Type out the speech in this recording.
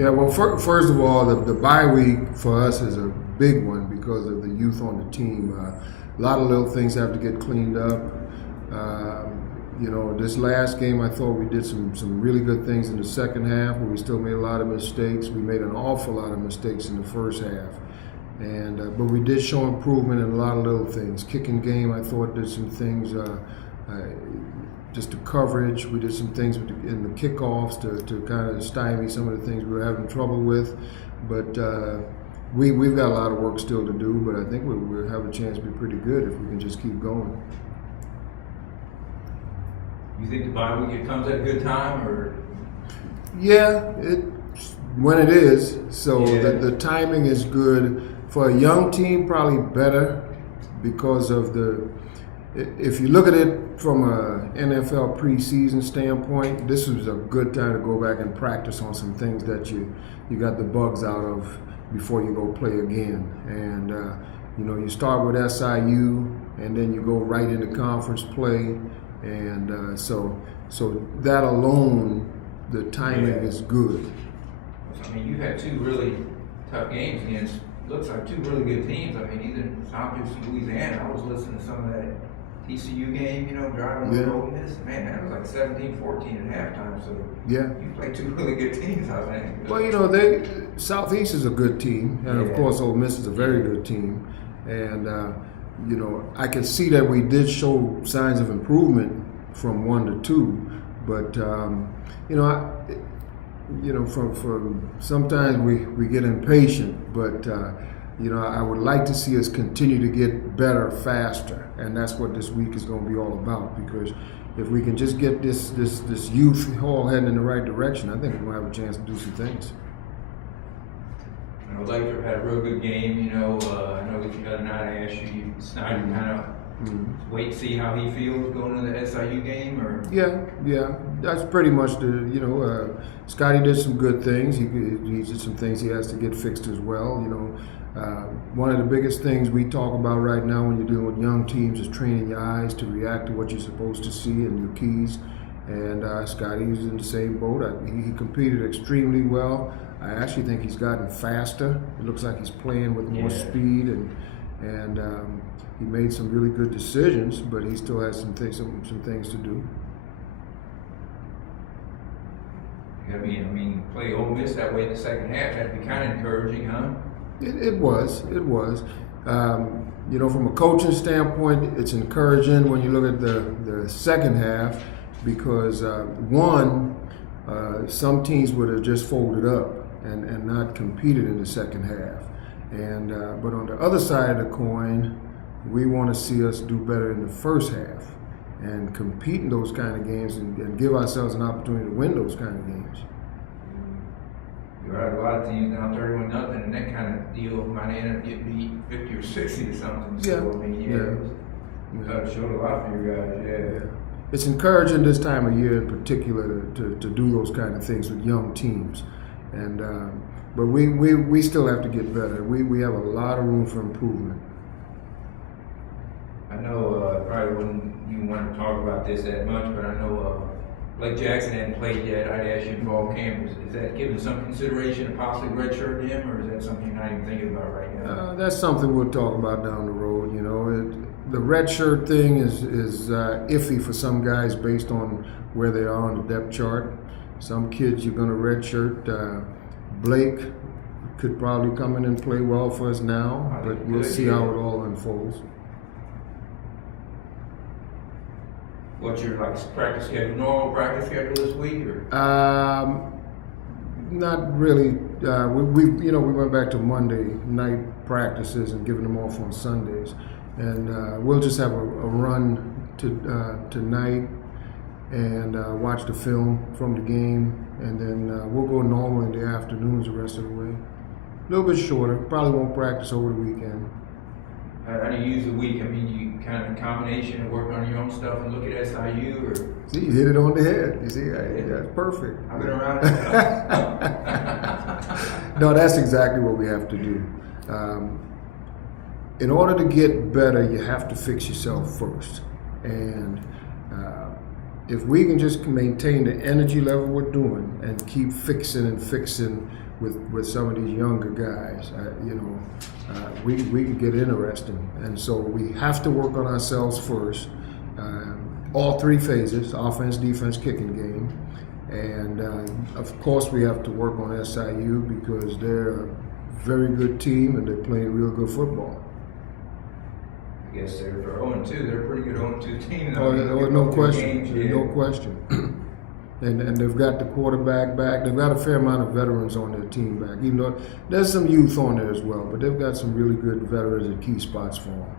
Yeah, well, first of all, the bye week for us is a big one because of the youth on the team. A lot of little things have to get cleaned up. This last game, I thought we did some really good things in the second half, but we still made a lot of mistakes. We made an awful lot of mistakes in the first half, but we did show improvement in a lot of little things. Kicking game, I thought did some things. Just the coverage, we did some things in the kickoffs to kind of stymie some of the things we were having trouble with. But we've got a lot of work still to do, but I think we'll have a chance to be pretty good if we can just keep going. You think the bye week comes at a good time, or? Yeah, when it is. So Yeah. the timing is good. For a young team, probably better because of if you look at it from a NFL preseason standpoint, this was a good time to go back and practice on some things that you got the bugs out of before you go play again. And you start with SIU, and then you go right into conference play, and so that alone, the timing is good. I mean, you had two really tough games against looks like two really good teams. I mean, either Southeast Louisiana. I was listening to some of that TCU game, driving to Ole Miss. Man, that was like 17-14 at halftime. So yeah, you played two really good teams, I think. Well, Southeast is a good team, and of course Ole Miss is a very good team. And I can see that we did show signs of improvement from 1 to 2, but from sometimes we get impatient, but I would like to see us continue to get better faster, and that's what this week is going to be all about. Because if we can just get this youth all heading in the right direction, I think we're going to have a chance to do some things. Lathrop had a real good game. I know that you got a night ask you. Snyder kind of wait to see how he feels going to the SIU game, or yeah, that's pretty much Scotty did some good things. He did some things he has to get fixed as well. One of the biggest things we talk about right now when you're dealing with young teams is training your eyes to react to what you're supposed to see and your keys. And Scotty was in the same boat. He competed extremely well. I actually think he's gotten faster. It looks like he's playing with more speed, and he made some really good decisions, but he still has some things to do. I mean, play Ole Miss that way in the second half had to be kind of encouraging, huh? It was. From a coaching standpoint, it's encouraging when you look at the second half, because some teams would have just folded up and not competed in the second half. But on the other side of the coin, we want to see us do better in the first half and compete in those kind of games and give ourselves an opportunity to win those kind of games. You're right, a lot of teams now 31-0, and that kind of deal might end up getting beat 50 or 60 or something. So, I mean, it showed a lot for you guys, It's encouraging this time of year in particular to do those kind of things with young teams. But we still have to get better. We have a lot of room for improvement. I know probably wouldn't you want to talk about this that much, but I know Blake Jackson hadn't played yet. I'd ask you in fall camp, is that given some consideration to possibly redshirt him, or is that something you're not even thinking about right now? That's something we'll talk about down the road. The redshirt thing is iffy for some guys based on where they are on the depth chart. Some kids you're going to redshirt. Blake could probably come in and play well for us now, but we'll see how it all unfolds. What's your practice schedule? Normal practice schedule this week, or? Not really. We went back to Monday night practices and giving them off on Sundays, and we'll just have a run tonight and watch the film from the game, and then we'll go normal in the afternoons the rest of the way. A little bit shorter. Probably won't practice over the weekend. How do you use the week? I mean, you kind of a combination of working on your own stuff and look at SIU, or? See, you hit it on the head. You see, that's perfect. I've been around. No, that's exactly what we have to do. In order to get better, you have to fix yourself first. And if we can just maintain the energy level we're doing and keep fixing and fixing with some of these younger guys, we can get interesting. And so we have to work on ourselves first. All three phases: offense, defense, kicking game. And of course, we have to work on SIU because they're a very good team and they're playing real good football. I guess they're 0-2. They're a pretty good 0-2 team. Oh, no question. Games, No question. And they've got the quarterback back. They've got a fair amount of veterans on their team back, even though there's some youth on there as well. But they've got some really good veterans at key spots for them.